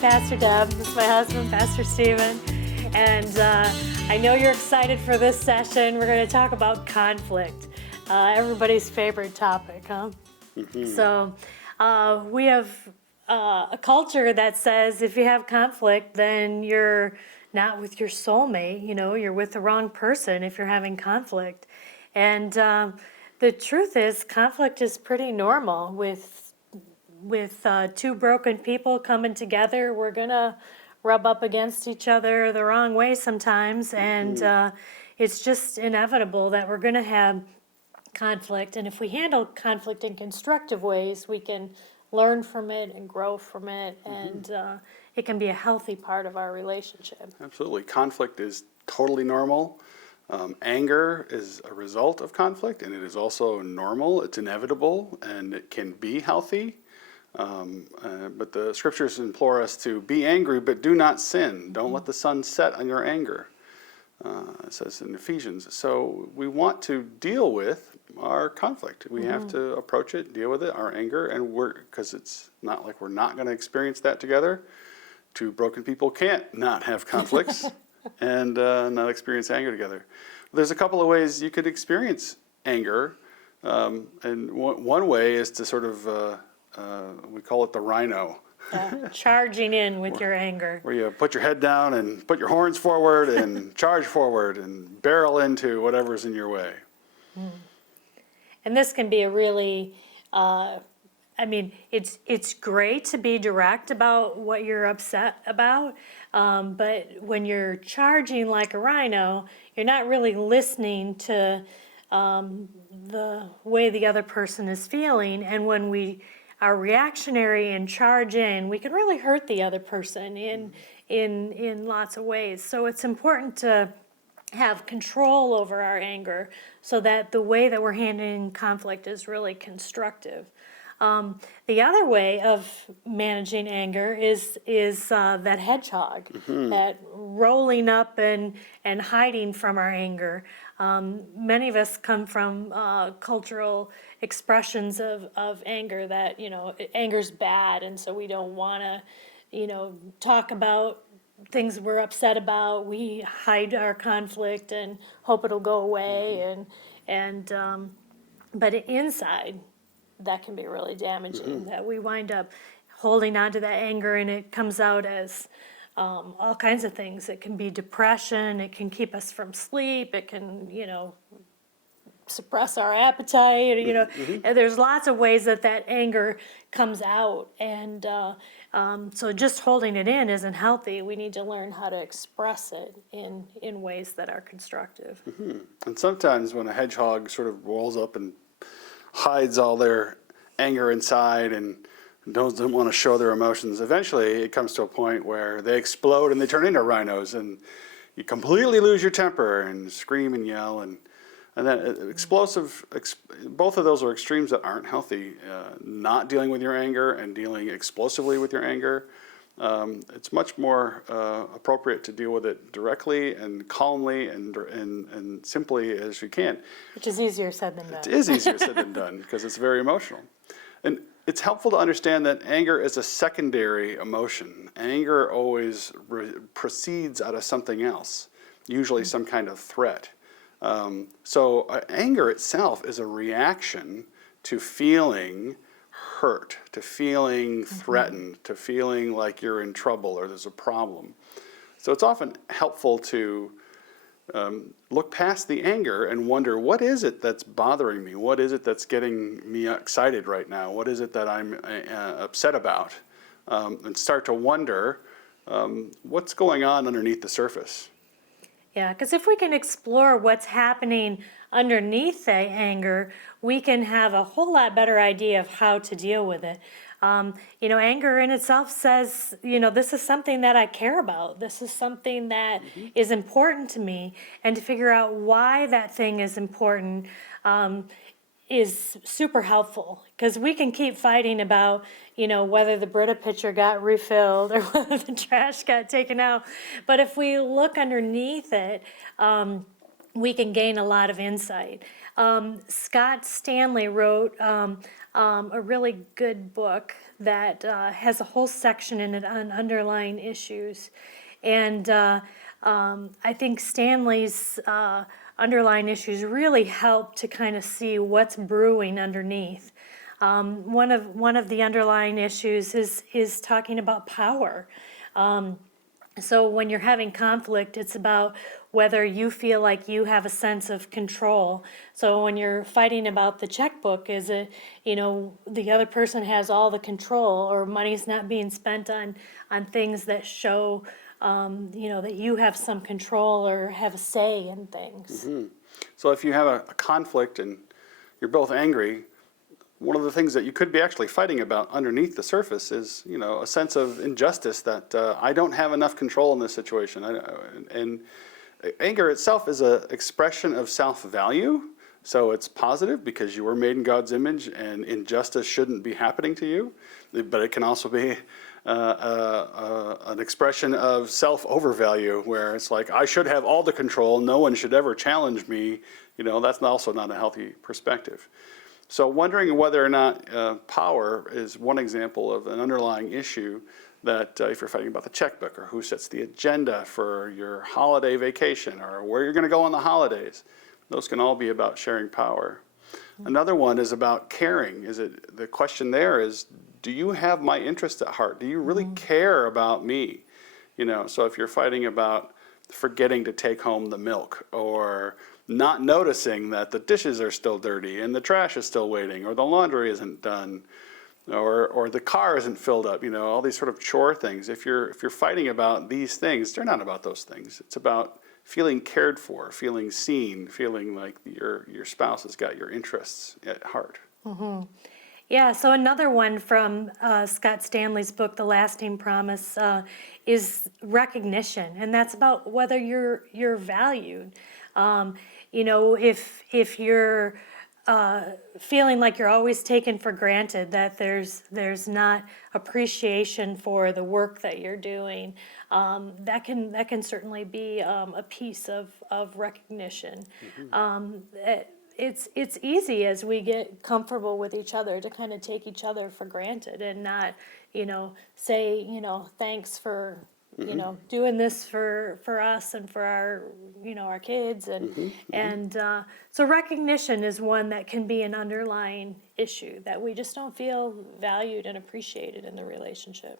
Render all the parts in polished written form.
Pastor Deb. This is my husband, Pastor Stephen. And I know you're excited for this session. We're going to talk about conflict, everybody's favorite topic, huh? Mm-hmm. So we have a culture that says if you have conflict, then you're not with your soulmate, you're with the wrong person if you're having conflict. And the truth is, conflict is pretty normal with two broken people coming together. We're gonna rub up against each other the wrong way sometimes, and it's just inevitable that we're gonna have conflict. And if we handle conflict in constructive ways, we can learn from it and grow from it, and it can be a healthy part of our relationship. Absolutely. Conflict is totally normal. Anger is a result of conflict, and it is also normal. It's inevitable, and it can be healthy. But the scriptures implore us to be angry, but do not sin. Don't let the sun set on your anger, it says in Ephesians. So we want to deal with our conflict. We have to approach it, deal with it, our anger, and because it's not like we're not going to experience that together. Two broken people can't not have conflicts and not experience anger together. There's a couple of ways you could experience anger, and one way is to sort of we call it the rhino. Charging in with your anger. Where you put your head down and put your horns forward and charge forward and barrel into whatever's in your way. And this can be a really, it's great to be direct about what you're upset about, but when you're charging like a rhino, you're not really listening to the way the other person is feeling, and when we are reactionary and charge in, we can really hurt the other person in lots of ways. So it's important to have control over our anger so that the way that we're handling conflict is really constructive. The other way of managing anger is that hedgehog, that rolling up and hiding from our anger. Many of us come from cultural expressions of anger that, anger's bad, and so we don't want to, talk about things we're upset about. We hide our conflict and hope it'll go away, but inside, that can be really damaging, that we wind up holding on to that anger, and it comes out as all kinds of things. It can be depression, it can keep us from sleep, it can, suppress our appetite, and there's lots of ways that anger comes out, and so just holding it in isn't healthy. We need to learn how to express it in ways that are constructive. And sometimes when a hedgehog sort of rolls up and hides all their anger inside and doesn't want to show their emotions, eventually it comes to a point where they explode and they turn into rhinos, and you completely lose your temper and scream and yell, and then explosive. Both of those are extremes that aren't healthy. Not dealing with your anger and dealing explosively with your anger. It's much more appropriate to deal with it directly and calmly and simply as you can. Which is easier said than done. It is easier said than done because it's very emotional. And it's helpful to understand that anger is a secondary emotion. Anger always proceeds out of something else, usually some kind of threat. So anger itself is a reaction to feeling hurt, to feeling threatened, to feeling like you're in trouble or there's a problem. So it's often helpful to look past the anger and wonder, what is it that's bothering me? What is it that's getting me excited right now? What is it that I'm upset about? And start to wonder what's going on underneath the surface. Yeah, because if we can explore what's happening underneath the anger, we can have a whole lot better idea of how to deal with it. Anger in itself says, this is something that I care about. This is something that is important to me. And to figure out why that thing is important is super helpful, because we can keep fighting about, whether the Brita pitcher got refilled or whether the trash got taken out. But if we look underneath it, we can gain a lot of insight. Scott Stanley wrote a really good book that has a whole section in it on underlying issues. And I think Stanley's underlying issues really help to kind of see what's brewing underneath. One of the underlying issues is talking about power. So when you're having conflict, it's about whether you feel like you have a sense of control. So when you're fighting about the checkbook, is it, the other person has all the control, or money's not being spent on things that show, that you have some control or have a say in things. So if you have a conflict and you're both angry, one of the things that you could be actually fighting about underneath the surface is, a sense of injustice that I don't have enough control in this situation. And anger itself is an expression of self-value. So it's positive because you were made in God's image and injustice shouldn't be happening to you. But it can also be an expression of self-overvalue, where it's like, I should have all the control, no one should ever challenge me. That's also not a healthy perspective. So wondering whether or not power is one example of an underlying issue that if you're fighting about the checkbook, or who sets the agenda for your holiday vacation, or where you're going to go on the holidays, those can all be about sharing power. Another one is about caring. The question there is, do you have my interest at heart? Do you really care about me? So if you're fighting about forgetting to take home the milk, or not noticing that the dishes are still dirty and the trash is still waiting, or the laundry isn't done, or the car isn't filled up, all these sort of chore things. If you're fighting about these things, they're not about those things. It's about feeling cared for, feeling seen, feeling like your spouse has got your interests at heart. Yeah, so another one from Scott Stanley's book, The Lasting Promise, is recognition, and that's about whether you're valued. If you're feeling like you're always taken for granted, that there's not appreciation for the work that you're doing, that can certainly be a piece of recognition. It's easy as we get comfortable with each other to kind of take each other for granted and not, say, thanks for, doing this for us and for our kids. And so recognition is one that can be an underlying issue, that we just don't feel valued and appreciated in the relationship.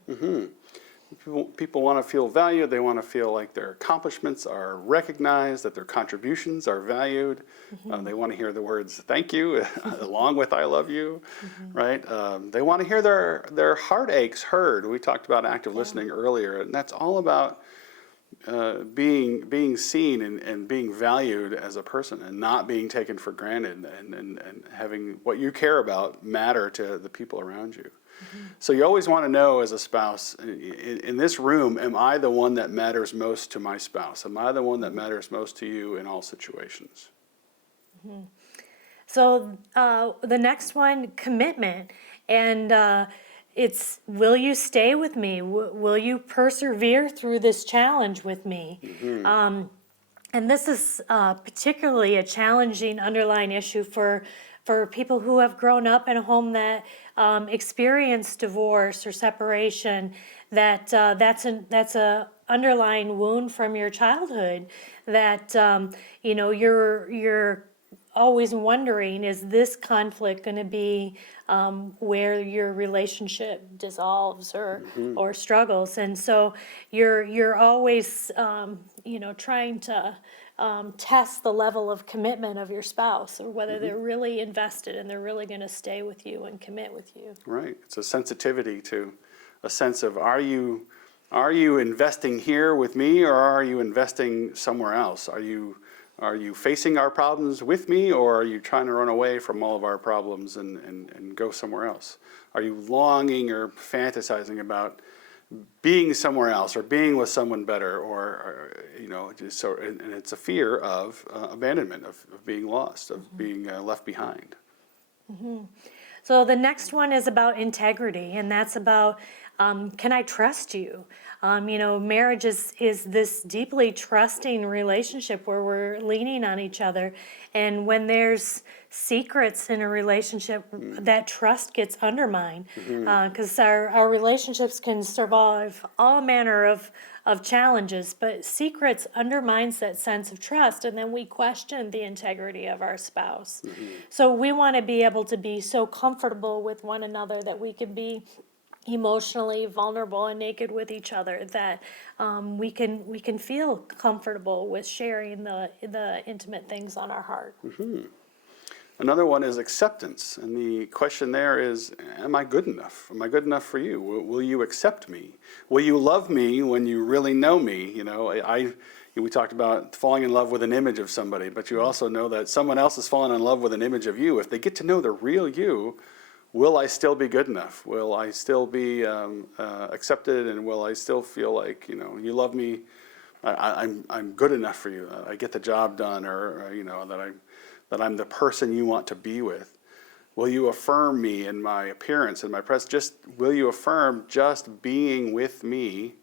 People want to feel valued. They want to feel like their accomplishments are recognized, that their contributions are valued. They want to hear the words "thank you" along with "I love you," right? They want to hear their heartaches heard. We talked about active listening earlier, and that's all about being seen and being valued as a person, and not being taken for granted, and having what you care about matter to the people around you. So you always want to know, as a spouse, in this room, am I the one that matters most to my spouse? Am I the one that matters most to you in all situations? So the next one, commitment. And it's, will you stay with me? Will you persevere through this challenge with me? And this is particularly a challenging underlying issue for people who have grown up in a home that experienced divorce or separation. That's a underlying wound from your childhood. That you're always wondering, is this conflict going to be where your relationship dissolves or struggles? And so you're always trying to test the level of commitment of your spouse, or whether they're really invested and they're really going to stay with you and commit with you. Right. It's a sensitivity to a sense of, are you investing here with me, or are you investing somewhere else? Are you facing our problems with me, or are you trying to run away from all of our problems and go somewhere else? Are you longing or fantasizing about being somewhere else, or being with someone better, or and it's a fear of abandonment, of being lost, of being left behind. So the next one is about integrity, and that's about Can I trust you? Marriage is this deeply trusting relationship where we're leaning on each other. And when there's secrets in a relationship, that trust gets undermined. Because our relationships can survive all manner of challenges, but secrets undermines that sense of trust, and then we question the integrity of our spouse. So we want to be able to be so comfortable with one another that we can be emotionally vulnerable and naked with each other, that we can feel comfortable with sharing the intimate things on our heart. Another one is acceptance. And the question there is, am I good enough? Am I good enough for you? Will you accept me? Will you love me when you really know me? We talked about falling in love with an image of somebody, but you also know that someone else is falling in love with an image of you. If they get to know the real you, will I still be good enough? Will I still be accepted? And will I still feel like, you love me? I'm good enough for you. I get the job done, or that I'm the person you want to be with. Will you affirm me in my appearance and my presence? Will you affirm just being with me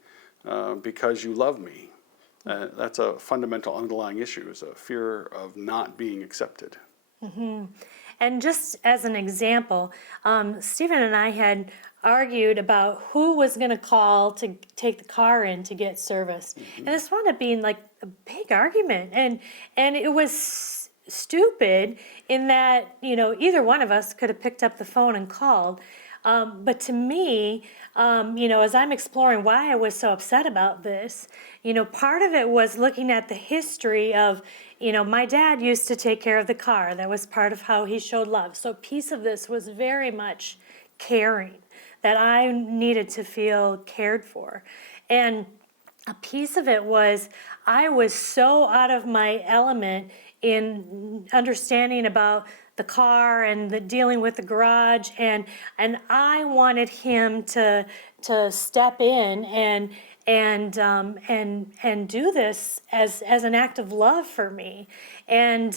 because you love me? That's a fundamental underlying issue, is a fear of not being accepted. And just as an example, Stephen and I had argued about who was going to call to take the car in to get serviced. And this wound up being like a big argument. And it was stupid in that, either one of us could have picked up the phone and called. But to me, as I'm exploring why I was so upset about this, part of it was looking at the history of, my dad used to take care of the car. That was part of how he showed love. So a piece of this was very much caring, that I needed to feel cared for. And a piece of it was I was so out of my element in understanding about the car and the dealing with the garage, and I wanted him to step in and do this as an act of love for me. And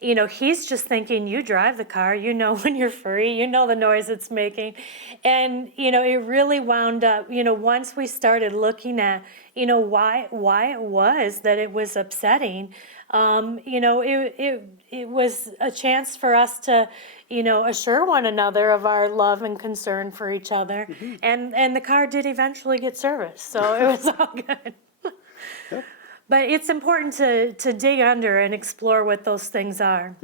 he's just thinking, you drive the car, when you're free, the noise it's making. And it really wound up, once we started looking at why it was that it was upsetting, it was a chance for us to assure one another of our love and concern for each other. And the car did eventually get serviced, so it was all good. Yep. But it's important to dig under and explore what those things are.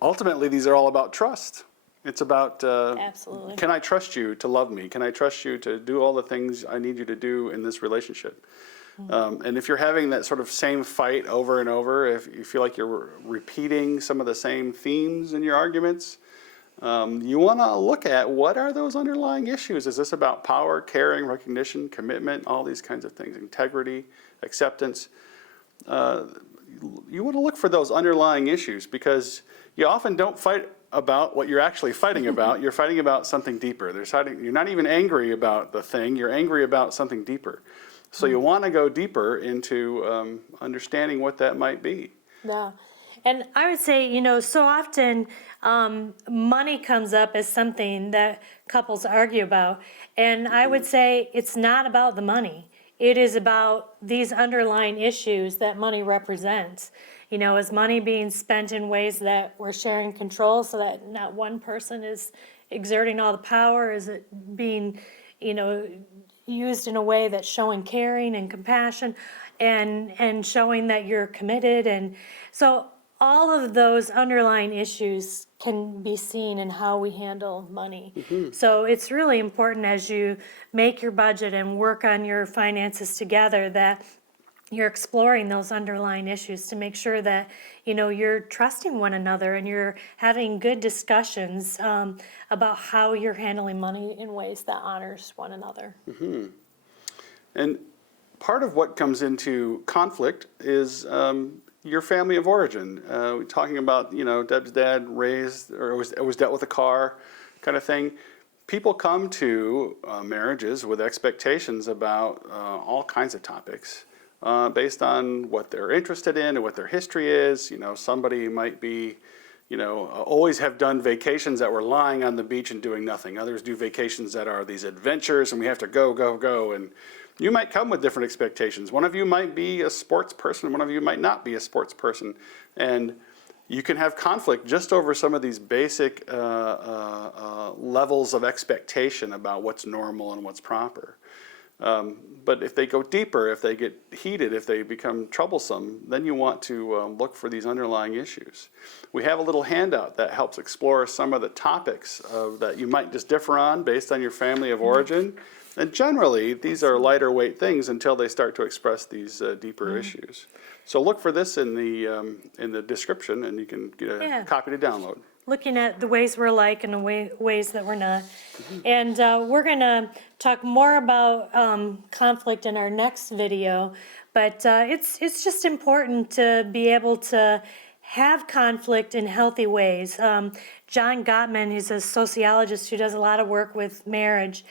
Ultimately, these are all about trust. It's about, Absolutely. Can I trust you to love me? Can I trust you to do all the things I need you to do in this relationship? And if you're having that sort of same fight over and over, if you feel like you're repeating some of the same themes in your arguments, you want to look at what are those underlying issues. Is this about power, caring, recognition, commitment, all these kinds of things, integrity, acceptance? You want to look for those underlying issues, because you often don't fight about what you're actually fighting about. You're fighting about something deeper. You're not even angry about the thing. You're angry about something deeper. So you want to go deeper into understanding what that might be. Yeah. And I would say, so often money comes up as something that couples argue about. And I would say it's not about the money. It is about these underlying issues that money represents. Is money being spent in ways that we're sharing control so that not one person is exerting all the power? Is it being, used in a way that's showing caring and compassion and showing that you're committed? And so all of those underlying issues can be seen in how we handle money. So it's really important as you make your budget and work on your finances together that you're exploring those underlying issues to make sure that you're trusting one another and you're having good discussions about how you're handling money in ways that honors one another. And part of what comes into conflict is your family of origin. We're talking about, Deb's dad raised, or was dealt with a car kind of thing. People come to marriages with expectations about all kinds of topics based on what they're interested in and what their history is. Somebody might be, always have done vacations that were lying on the beach and doing nothing. Others do vacations that are these adventures and we have to go, go, go. And you might come with different expectations. One of you might be a sports person, one of you might not be a sports person. And you can have conflict just over some of these basic levels of expectation about what's normal and what's proper. But if they go deeper, if they get heated, if they become troublesome, then you want to look for these underlying issues. We have a little handout that helps explore some of the topics that you might just differ on based on your family of origin. And generally, these are lighter weight things until they start to express these deeper issues. So look for this in the description, and you can get a copy to download. Looking at the ways we're alike and the ways that we're not. And we're going to talk more about conflict in our next video, but it's just important to be able to have conflict in healthy ways. John Gottman, he's a sociologist who does a lot of work with marriage.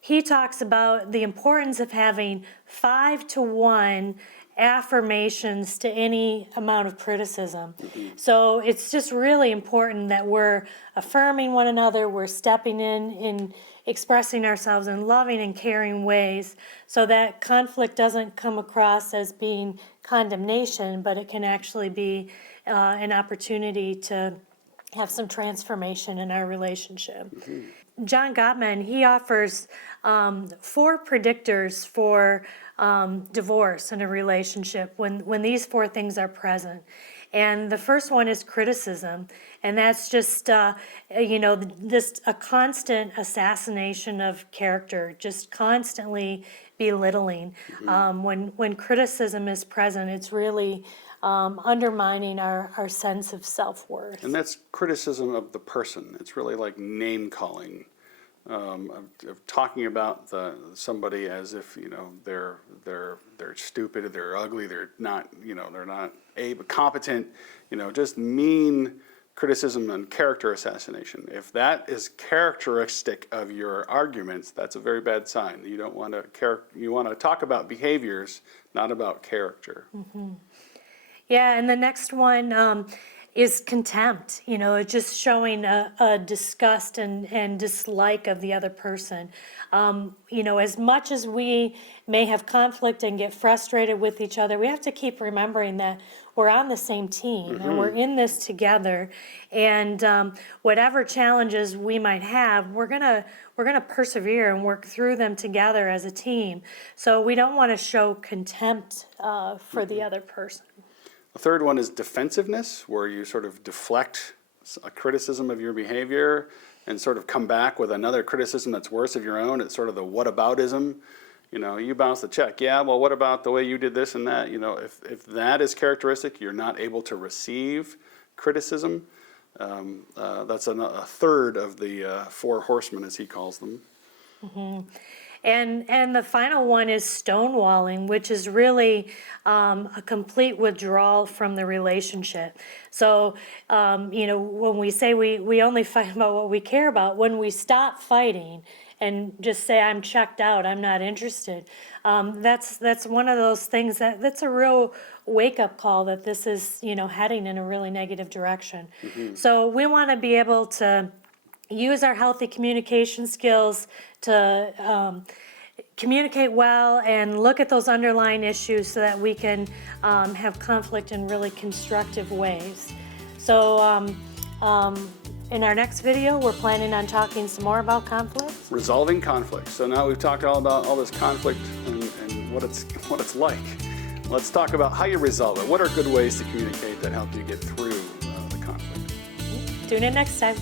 He talks about the importance of having 5-to-1 affirmations to any amount of criticism. So it's just really important that we're affirming one another, we're stepping in expressing ourselves in loving and caring ways, so that conflict doesn't come across as being condemnation, but it can actually be an opportunity to have some transformation in our relationship. John Gottman, he offers 4 predictors for divorce in a relationship when these 4 things are present. And the first one is criticism, and that's just just a constant assassination of character, just constantly belittling. When criticism is present, it's really undermining our sense of self-worth. And that's criticism of the person. It's really like name calling, of talking about somebody as if they're stupid, they're ugly, they're not competent. Just mean criticism and character assassination. If that is characteristic of your arguments, that's a very bad sign. You don't want to you want to talk about behaviors, not about character. Yeah, and the next one is contempt. Just showing a disgust and dislike of the other person. As much as we may have conflict and get frustrated with each other, we have to keep remembering that we're on the same team and we're in this together. And whatever challenges we might have, we're gonna persevere and work through them together as a team. So we don't want to show contempt for the other person. The third one is defensiveness, where you sort of deflect a criticism of your behavior and sort of come back with another criticism that's worse of your own. It's sort of the whataboutism. You bounce the check. Yeah, well, what about the way you did this and that? If that is characteristic, you're not able to receive criticism. That's a third of the 4 horsemen, as he calls them. And the final one is stonewalling, which is really a complete withdrawal from the relationship. So, when we say we only fight about what we care about, when we stop fighting and just say, I'm checked out, I'm not interested, that's one of those things that's a real wake-up call that this is, heading in a really negative direction. So we want to be able to use our healthy communication skills to communicate well and look at those underlying issues so that we can have conflict in really constructive ways. So in our next video, we're planning on talking some more about conflict. Resolving conflict. So now we've talked all about all this conflict and what it's like. Let's talk about how you resolve it. What are good ways to communicate that help you get through the conflict? Tune in next time.